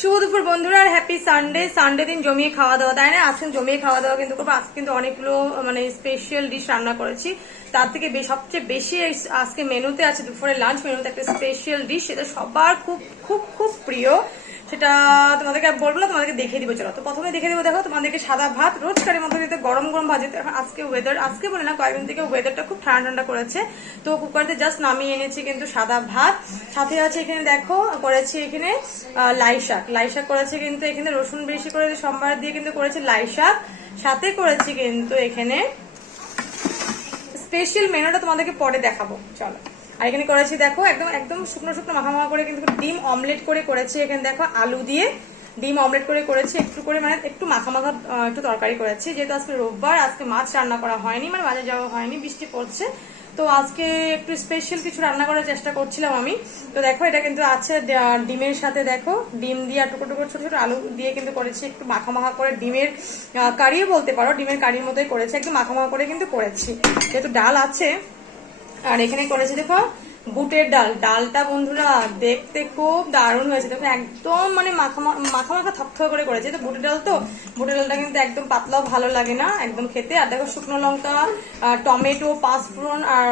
শুভ দুপুর বন্ধুরা, আর happy Sunday. Sunday দিন জমিয়ে খাওয়া দাওয়া, তাই না? আজকে জমিয়ে খাওয়া দাওয়া কিন্তু করবো। আজকে কিন্তু অনেকগুলো মানে স্পেশাল ডিশ রান্না করেছি। তার থেকে সবচেয়ে বেশি আজকে মেনুতে আছে, দুপুরে লাঞ্চ মেনুতে একটা স্পেশাল ডিশ, সেটা সবার খুব খুব খুব প্রিয়। সেটা তোমাদেরকে বলবো না, তোমাদেরকে দেখিয়ে দিবো। চলো তো প্রথমে দেখে দিবো। দেখো, তোমাদেরকে সাদা ভাত, রোজকারের মতো কিন্তু গরম গরম ভাত। আজকে ওয়েদার, আজকে বলে না কয়েকদিন থেকে ওয়েদারটা খুব ঠান্ডা ঠান্ডা করেছে, তো কুকারতে জাস্ট নামিয়ে এনেছি কিন্তু সাদা ভাত। সাথে আছে এখানে দেখো করেছি এখানে লাই শাক। লাই শাক করেছি কিন্তু এখানে রসুন বেশি করে সোমবার দিয়ে কিন্তু করেছি লাই শাক। সাথে করেছি কিন্তু এখানে স্পেশাল মেনুটা তোমাদেরকে পরে দেখাবো, চলো। আর এখানে করেছি দেখো একদম একদম শুকনো শুকনো মাখা মাখা করে কিন্তু ডিম অমলেট করে করেছি। এখানে দেখো আলু দিয়ে ডিম অমলেট করে করেছি, একটু করে মানে একটু মাখা মাখা একটু তরকারি করেছি। যেহেতু আজকে রোববার, আজকে মাছ রান্না করা হয়নি, মানে বাজার যাওয়া হয়নি, বৃষ্টি পড়ছে, তো আজকে একটু স্পেশাল কিছু রান্না করার চেষ্টা করছিলাম আমি। তো দেখো এটা কিন্তু আছে ডিমের সাথে, দেখো ডিম দিয়ে টুকরো টুকরো ছোট ছোট আলু দিয়ে কিন্তু করেছি, একটু মাখা মাখা করে ডিমের কারিও বলতে পারো, ডিমের কারির মতোই করেছি, একটু মাখা মাখা করে কিন্তু করেছি। যেহেতু ডাল আছে, আর এখানে করেছি দেখো বুটের ডাল। ডালটা বন্ধুরা দেখতে খুব দারুণ হয়েছে, দেখো একদম মানে মাখা মাখা থকথক করে করেছে। তো বুটের ডাল, তো বুটের ডালটা কিন্তু একদম পাতলাও ভালো লাগে না একদম খেতে। আর দেখো শুকনো লঙ্কা, টমেটো, পাঁচফোড়ন আর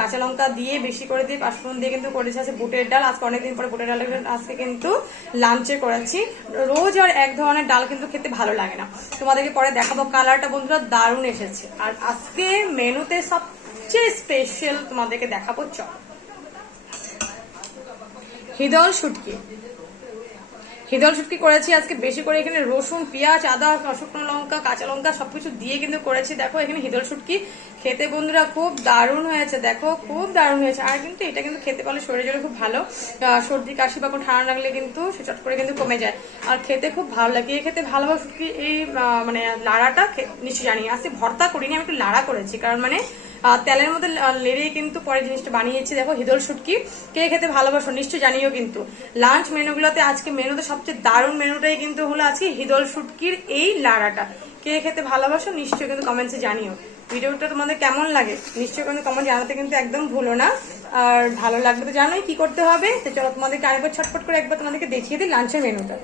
কাঁচা লঙ্কা দিয়ে বেশি করে দিয়ে পাঁচফোড়ন দিয়ে কিন্তু করেছে আছে বুটের ডাল। আজকে অনেকদিন পরে বুটের ডাল আজকে কিন্তু লাঞ্চে করেছি। রোজ আর এক ধরনের ডাল কিন্তু খেতে ভালো লাগে না, তোমাদেরকে পরে দেখাবো। কালারটা বন্ধুরা দারুণ এসেছে। আর আজকে মেনুতে সবচেয়ে স্পেশাল তোমাদেরকে দেখাবো, চল। হিদল শুটকি। হিদল শুটকি করেছি আজকে বেশি করে, এখানে রসুন, পেঁয়াজ, আদা, শুকনো লঙ্কা, কাঁচা লঙ্কা সবকিছু দিয়ে কিন্তু করেছি। দেখো এখানে হিদল শুটকি খেতে বন্ধুরা খুব দারুণ হয়েছে, দেখো খুব দারুণ হয়েছে। আর কিন্তু এটা কিন্তু খেতে পারলে শরীরের জন্য খুব ভালো, সর্দি কাশি বা কোনো ঠান্ডা লাগলে কিন্তু সে চট করে কিন্তু কমে যায়, আর খেতে খুব ভালো লাগে। এই খেতে ভালোবাসে শুটকি, এই মানে লাড়াটা নিশ্চয় জানি। আজকে ভর্তা করিনি, আমি একটু লাড়া করেছি, কারণ মানে তেলের মধ্যে লেড়ে কিন্তু পরে জিনিসটা বানিয়েছি। দেখো হিদল শুটকি কে খেতে ভালোবাসো নিশ্চয় জানিও। কিন্তু লাঞ্চ মেনুগুলোতে আজকে মেনুতে সবচেয়ে দারুণ মেনুটাই কিন্তু হলো আজকে হিদল শুটকির এই লাড়াটা। কে খেতে ভালোবাসো নিশ্চয়ই কিন্তু কমেন্টসে জানিও। ভিডিওটা তোমাদের কেমন লাগে নিশ্চয়ই কিন্তু কমেন্ট জানাতে কিন্তু একদম ভুলো না। আর ভালো লাগবে তো জানোই কি করতে হবে। তো চলো তোমাদেরকে আরেকবার ছটফট করে একবার তোমাদেরকে দেখিয়ে দিই লাঞ্চের মেনুটা।